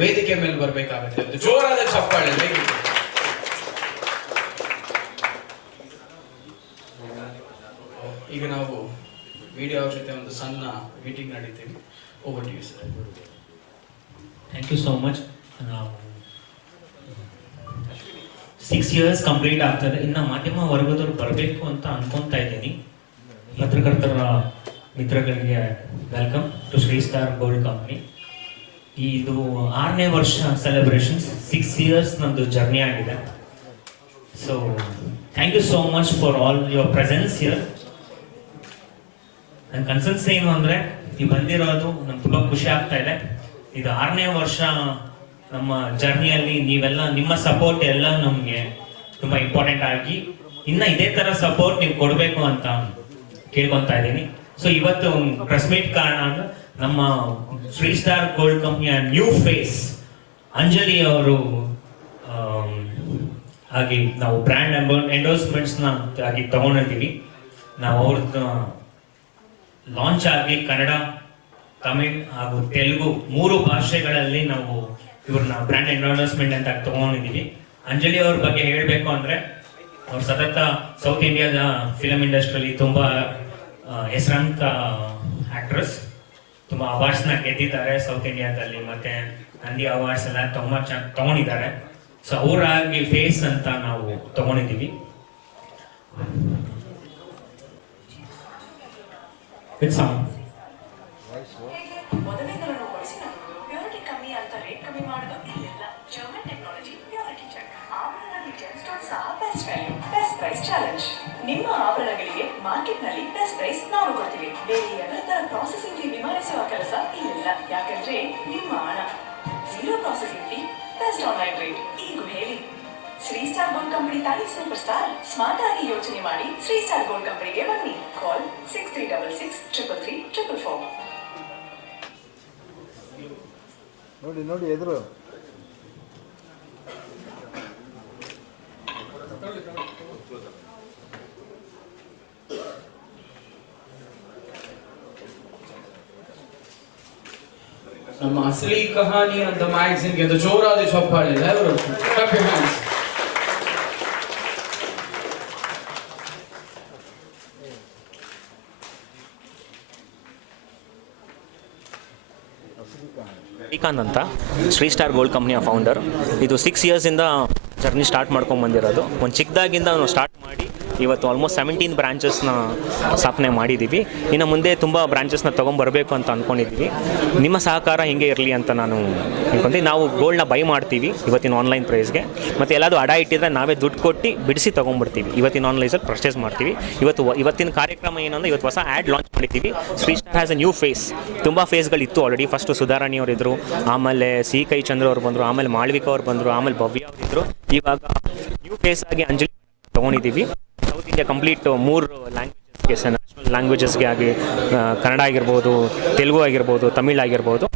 ವೇದಿಕೆ ಮೇಲೆ ಬರಬೇಕಾಗುತ್ತೆ. ಜೋರಾದ ಚಪ್ಪಾಳೆ ಈಗ ನಾವು ವಿಡಿಯೋ ಜೊತೆ ಒಂದು ಸಣ್ಣ meeting ನಡೀತೀವಿ over tea sir thank you so much six years complete ಆಗ್ತದೆ. ಇನ್ನು ಮಾಧ್ಯಮ ವರ್ಗದವ್ರು ಬರಬೇಕು ಅಂತ ಅನ್ಕೊಂತಾ ಇದ್ದೀನಿ. ಪತ್ರಕರ್ತರ ಮಿತ್ರಗಳಿಗೆ welcome to Shri Star Gold company ಇದು ಆರನೇ ವರ್ಷ ಸೆಲೆಬ್ರೇಷನ್ಸ್ ಸಿಕ್ಸ್ ಇಯರ್ಸ್ ನಮ್ದು ಜರ್ನಿ ಆಗಿದೆ. So thank you so much for all your presence year ನನ್ನ ಕನ್ಸನ್ಸ್ ಏನು ಅಂದ್ರೆ, ನೀವು ಬಂದಿರೋದು ನಮ್ಗೆ ತುಂಬಾ ಖುಷಿ ಆಗ್ತಾ ಇದೆ. ಇದು ಆರನೇ ವರ್ಷ ನಮ್ಮ ಜರ್ನಿಯಲ್ಲಿ ನೀವೆಲ್ಲ, ನಿಮ್ಮ ಸಪೋರ್ಟ್ ಎಲ್ಲ ನಮಗೆ ತುಂಬಾ ಇಂಪಾರ್ಟೆಂಟ್ ಆಗಿ, ಇನ್ನ ಇದೇ ತರ ಸಪೋರ್ಟ್ ನೀವು ಕೊಡಬೇಕು ಅಂತ ಕೇಳ್ಕೊತಾ ಇದ್ದೀನಿ. ಸೊ ಇವತ್ತು ಪ್ರೆಸ್ ಮೀಟ್ ಕಾರಣ ಅಂದ್ರೆ ನಮ್ಮ ಶ್ರೀ ಸ್ಟಾರ್ ಗೋಲ್ಡ್ ಕಂಪ್ನಿಯ ನ್ಯೂ ಫೇಸ್ ಅಂಜಲಿ ಅವರು ಆಮ್, ಹಾಗೆ ನಾವು ಬ್ರ್ಯಾಂಡ್ ಎಂಡೋರ್ಸ್ಮೆಂಟ್ಸ್ನ ಆಗಿ ತಗೊಂಡಿದ್ದೀವಿ ನಾವು ಅವ್ರದ್ದು ಲಾಂಚ್ ಆಗಿ ಕನ್ನಡ ತಮಿಳ್ ಹಾಗೂ ತೆಲುಗು ಮೂರು ಭಾಷೆಗಳಲ್ಲಿ ನಾವು ಇವ್ರನ್ನ ಬ್ರ್ಯಾಂಡ್ ಎಂಡೋರ್ಸ್ಮೆಂಟ್ ಅಂತ ತಗೊಂಡಿದ್ದೀವಿ. ಅಂಜಲಿ ಅವ್ರ ಬಗ್ಗೆ ಹೇಳಬೇಕು ಅಂದ್ರೆ ಅವ್ರು ಸತತ ಸೌತ್ ಇಂಡಿಯಾದ ಫಿಲಮ್ ಇಂಡಸ್ಟ್ರಿಯಲ್ಲಿ ತುಂಬಾ ಹೆಸರಾಂತ ಆಕ್ಟ್ರೆಸ್ ತುಂಬಾ ಅವಾರ್ಡ್ಸ್ನ ಗೆದ್ದಿದ್ದಾರೆ ಸೌತ್ ಇಂಡಿಯಾದಲ್ಲಿ ಮತ್ತೆ ನಂದಿ ಅವಾರ್ಡ್ಸ್ ಎಲ್ಲ ತುಂಬ ಚೆನ್ನಾಗಿ ತಗೊಂಡಿದ್ದಾರೆ. ಸೊ ಅವರಾಗಿ ಫೇಸ್ ಅಂತ ನಾವು ತಗೊಂಡಿದ್ದೀವಿ. ವಿತ್ ಎಲ್ಲ ತರ ಪ್ರಾಸೆಸಿಂಗ್ ಫೀ ವಿಮಾನಿಸುವ ಕೆಲಸ ಇಲ್ಲಿಲ್ಲ. ಯಾಕಂದ್ರೆ ನಿಮ್ಮ ಹಣ zero processing fee best online rate ಈಗ ಹೇಳಿ. ಶ್ರೀ ಸ್ಟಾರ್ ಗೋಲ್ಡ್ ಕಂಪನಿ ತಾಯಿ ಸೂಪರ್ ಸ್ಟಾರ್ ಸ್ಮಾರ್ಟ್ ಆಗಿ ಯೋಚನೆ ಮಾಡಿ ಶ್ರೀ ಸ್ಟಾರ್ ಗೋಲ್ಡ್ ಕಂಪನಿಗೆ ಬನ್ನಿ. Call six three double six triple three triple four ನೋಡಿ ನೋಡಿ ಎದುರು. ನಮ್ಮ ಅಸಲಿ ಕಹಾನಿ ಅಂತ ಮ್ಯಾಗ್ಝಿನ್ಗೆ ಅದು ಜೋರಾದ ಚಪ್ಪಾಳೆ ಎಲ್ಲರೂ. ಶ್ರೀಕಾಂತ್ ಅಂತ ಶ್ರೀ ಸ್ಟಾರ್ ಗೋಲ್ಡ್ ಕಂಪ್ನಿಯ ಫೌಂಡರ್ ಇದು ಸಿಕ್ಸ್ ಇಯರ್ಸಿಂದ ಜರ್ನಿ ಸ್ಟಾರ್ಟ್ ಮಾಡ್ಕೊಂಡು ಬಂದಿರೋದು. ಒಂದು ಚಿಕ್ಕದಾಗಿಂದ ಸ್ಟಾರ್ಟ್ ಮಾಡಿ ಇವತ್ತು ಆಲ್ಮೋಸ್ಟ್ ಸೆವೆಂಟೀನ್ ಬ್ರಾಂಚಸ್ನ ಸ್ಥಾಪನೆ ಮಾಡಿದ್ದೀವಿ. ಇನ್ನು ಮುಂದೆ ತುಂಬ ಬ್ರಾಂಚಸ್ನ ತೊಗೊಂಬರ್ಬೇಕು ಅಂತ ಅಂದ್ಕೊಂಡಿದ್ದೀವಿ ನಿಮ್ಮ ಸಹಕಾರ ಹಿಂಗೆ ಇರಲಿ ಅಂತ ನಾನು ಅನ್ಕೊಂತೀನಿ ನಾವು ಗೋಲ್ಡ್ನ ಬೈ ಮಾಡ್ತೀವಿ ಇವತ್ತಿನ ಆನ್ಲೈನ್ ಪ್ರೈಸ್ಗೆ ಮತ್ತು ಎಲ್ಲಾದರೂ ಅಡ ಇಟ್ಟಿದ್ರೆ ನಾವೇ ದುಡ್ಡು ಕೊಟ್ಟು ಬಿಡಿಸಿ ತೊಗೊಂಡ್ಬಿಡ್ತೀವಿ ಇವತ್ತಿನ ಆನ್ಲೈನ್ಸಲ್ಲಿ ಪರ್ಚೇಸ್ ಮಾಡ್ತೀವಿ. ಇವತ್ತು ಇವತ್ತಿನ ಕಾರ್ಯಕ್ರಮ ಏನಂದ್ರೆ ಇವತ್ತು ಹೊಸ ಆ್ಯಡ್ ಲಾಂಚ್ ಮಾಡಿದ್ದೀವಿ. Shri star has a new face ತುಂಬ ಫೇಸ್ಗಳಿತ್ತು ಆಲ್ರೆಡಿ ಫಸ್ಟು ಸುಧಾರಾಣಿ ಅವರು ಇದ್ದರು ಆಮೇಲೆ ಸಿ ಕೈ ಚಂದ್ರ ಅವ್ರು ಬಂದರು, ಆಮೇಲೆ ಮಾಳ್ವಿಕಾ ಅವ್ರು ಬಂದರು, ಆಮೇಲೆ ಭವ್ಯ ಅವರು ಇದ್ದರು ಇವಾಗ ನ್ಯೂ ಫೇಸ್ ಆಗಿ ಅಂಜಲಿ ತೊಗೊಂಡಿದ್ದೀವಿ. ಇಂಡಿಯಾ ಕಂಪ್ಲೀಟ್ ಮೂರು ಲ್ಯಾಂಗ್ವೇಜಸ್ಗೆ ನ್ಯಾಷನಲ್ ಲ್ಯಾಂಗ್ವೇಜಸ್ಗೆ ಆಗಿ ಕನ್ನಡ ಆಗಿರ್ಬೋದು ತೆಲುಗು ಆಗಿರ್ಬೋದು ತಮಿಳ್ ಆಗಿರ್ಬೋದು.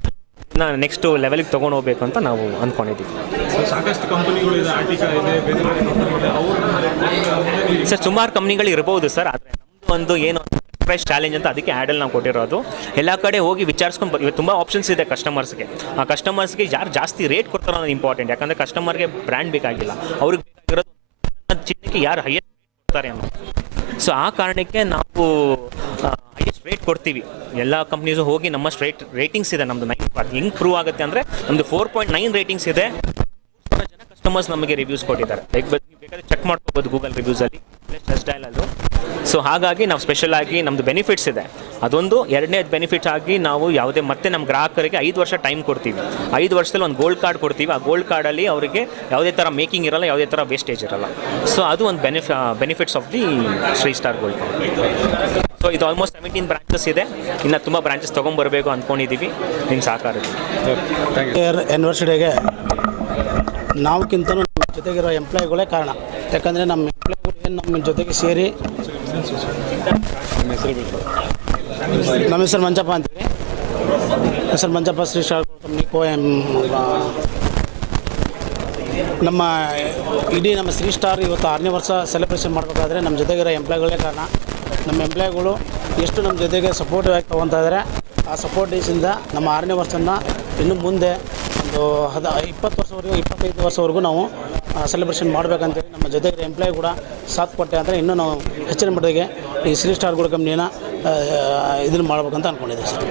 ನೆಕ್ಸ್ಟ್ ಲೆವೆಲ್ಗೆ ತೊಗೊಂಡು ಹೋಗ್ಬೇಕು ಅಂತ ನಾವು ಅಂದ್ಕೊಂಡಿದ್ದೀವಿ ಸರ್ ಸುಮಾರು ಕಂಪ್ನಿಗಳು ಇರ್ಬೋದು ಸರ್ ಆದರೆ ನಮ್ಮದು ಒಂದು ಏನು ಪ್ರೈಸ್ ಚಾಲೆಂಜ್ ಅಂತ ಅದಕ್ಕೆ ಆ್ಯಡಲ್ಲಿ ನಾವು ಕೊಟ್ಟಿರೋದು. ಎಲ್ಲ ಕಡೆ ಹೋಗಿ ವಿಚಾರಿಸ್ಕೊಂಡು ಇವತ್ತು ತುಂಬ ಆಪ್ಷನ್ಸ್ ಇದೆ ಕಸ್ಟಮರ್ಸ್ಗೆ ಆ ಕಸ್ಟಮರ್ಸ್ಗೆ ಯಾರು ಜಾಸ್ತಿ ರೇಟ್ ಕೊಡ್ತಾರೋ ಅನ್ನೋದು ಇಂಪಾರ್ಟೆಂಟ್ ಯಾಕಂದರೆ ಕಸ್ಟಮರ್ಗೆ ಬ್ರ್ಯಾಂಡ್ ಬೇಕಾಗಿಲ್ಲ. ಅವ್ರಿಗೆ ಬೇಕಾಗಿರೋದು ಚಿನ್ನಕ್ಕೆ ಯಾರು ಹೈಯೆಸ್ಟ್ ಕೊಡ್ತಾರೆ ಅಂತ. ಸೊ ಆ ಕಾರಣಕ್ಕೆ ನಾವು ಹೈಯೆಸ್ಟ್ ರೇಟ್ ಕೊಡ್ತೀವಿ. ಎಲ್ಲ ಕಂಪ್ನೀಸು ಹೋಗಿ ನಮ್ಮ ರೇಟ್ ರೇಟಿಂಗ್ಸ್ ಇದೆ ನಮ್ಮದು ನೈನ್ ಹೆಂಗೆ ಪ್ರೂವ್ ಆಗುತ್ತೆ ಅಂದರೆ ನಮ್ಮದು ಫೋರ್ ಪಾಯಿಂಟ್ ನೈನ್ ರೇಟಿಂಗ್ಸ್ ಇದೆ. ಜನ ಕಸ್ಟಮರ್ಸ್ ನಮಗೆ ರಿವ್ಯೂಸ್ ಕೊಟ್ಟಿದ್ದಾರೆ. ಲೈಕ್ ಬೇಕಾದ್ರೆ ಚೆಕ್ ಮಾಡ್ಕೋಬೋದು ಗೂಗಲ್ ರಿವ್ಯೂಸಲ್ಲಿ ಪ್ಲಸ್ ಡೈಲಲ್ಲೂ ಸೊ ಹಾಗಾಗಿ ನಾವು ಸ್ಪೆಷಲ್ ಆಗಿ ನಮ್ಮದು ಬೆನಿಫಿಟ್ಸ್ ಇದೆ. ಅದೊಂದು ಎರಡನೇ ಬೆನಿಫಿಟ್ ಆಗಿ ನಾವು ಯಾವುದೇ ಮತ್ತೆ ನಮ್ಮ ಗ್ರಾಹಕರಿಗೆ ಐದು ವರ್ಷ ಟೈಮ್ ಕೊಡ್ತೀವಿ. ಐದು ವರ್ಷದಲ್ಲಿ ಒಂದು ಗೋಲ್ಡ್ ಕಾರ್ಡ್ ಕೊಡ್ತೀವಿ. ಆ ಗೋಲ್ಡ್ ಕಾರ್ಡಲ್ಲಿ ಅವರಿಗೆ ಯಾವುದೇ ಥರ ಮೇಕಿಂಗ್ ಇರಲ್ಲ ಯಾವುದೇ ಥರ ವೇಸ್ಟೇಜ್ ಇರಲ್ಲ. ಸೊ ಅದು ಒಂದು ಬೆನಿಫಿ benefits of the Shri star gold so ಇದು ಆಲ್ಮೋಸ್ಟ್ ಸೆವೆಂಟೀನ್ ಬ್ರಾಂಚಸ್ ಇದೆ. ಇನ್ನು ತುಂಬ ಬ್ರಾಂಚಸ್ ತೊಗೊಂಬರಬೇಕು ಅಂದ್ಕೊಂಡಿದ್ದೀವಿ ನಿಮ್ಮ ಸಹಕಾರ ಇಯರ್ ನಾವುಕ್ಕಿಂತಲೂ ಜೊತೆಗಿರೋ ಎಂಪ್ಲಾಯಿಗಳೇ ಕಾರಣ. ಯಾಕಂದರೆ ನಮ್ಮ ಎಂಪ್ಲಾಯ್ಗಳು ಏನು ನಮ್ಮ ಜೊತೆಗೆ ಸೇರಿ ನಮ್ಮ ಹೆಸರು ಮಂಜಪ್ಪ ಅಂತೀವಿ. ಹೆಸರು ಮಂಜಪ್ಪ ಶ್ರೀ ಸ್ಟಾರ್ ಕಂಪ್ನಿ ಕೋ ಎಂ ನಮ್ಮ ಇಡೀ ನಮ್ಮ ಶ್ರೀ ಸ್ಟಾರ್ ಇವತ್ತು ಆರನೇ ವರ್ಷ ಸೆಲೆಬ್ರೇಷನ್ ಮಾಡಬೇಕಾದ್ರೆ ನಮ್ಮ ಜೊತೆಗಿರೋ ಎಂಪ್ಲಾಯ್ಗಳೇ ಕಾರಣ. ನಮ್ಮ ಎಂಪ್ಲಾಯ್ಗಳು ಎಷ್ಟು ನಮ್ಮ ಜೊತೆಗೆ ಸಪೋರ್ಟಿವ್ ಆಗಿ ತೊಗೊತಾ ಇದ್ದಾರೆ ಆ ಸಪೋರ್ಟ್ ಡೇಸಿಂದ ನಮ್ಮ ಆರನೇ ವರ್ಷನ ಇನ್ನು ಮುಂದೆ ಒಂದು ಹದ ಇಪ್ಪತ್ತು ವರ್ಷವರೆಗೂ ಇಪ್ಪತ್ತೈದು ವರ್ಷವರೆಗೂ ನಾವು ಸೆಲೆಬ್ರೇಷನ್ ಮಾಡಬೇಕಂತೇಳಿ ನಮ್ಮ ಜೊತೆಗೆ ಎಂಪ್ಲಾಯ್ ಕೂಡ ಸಾಥ್ ಕೊಟ್ಟೆ ಅಂದರೆ ಇನ್ನೂ ನಾವು ಹೆಚ್ಚಿನ ಮಟ್ಟಿಗೆ ಈ ಸಿರಿ ಸ್ಟಾರ್ ಗೋಲ್ಡ್ ಕಂಪ್ನಿನ ಇದನ್ನು ಮಾಡಬೇಕಂತ ಅಂದ್ಕೊಂಡಿದ್ದೀವಿ ಸರ್.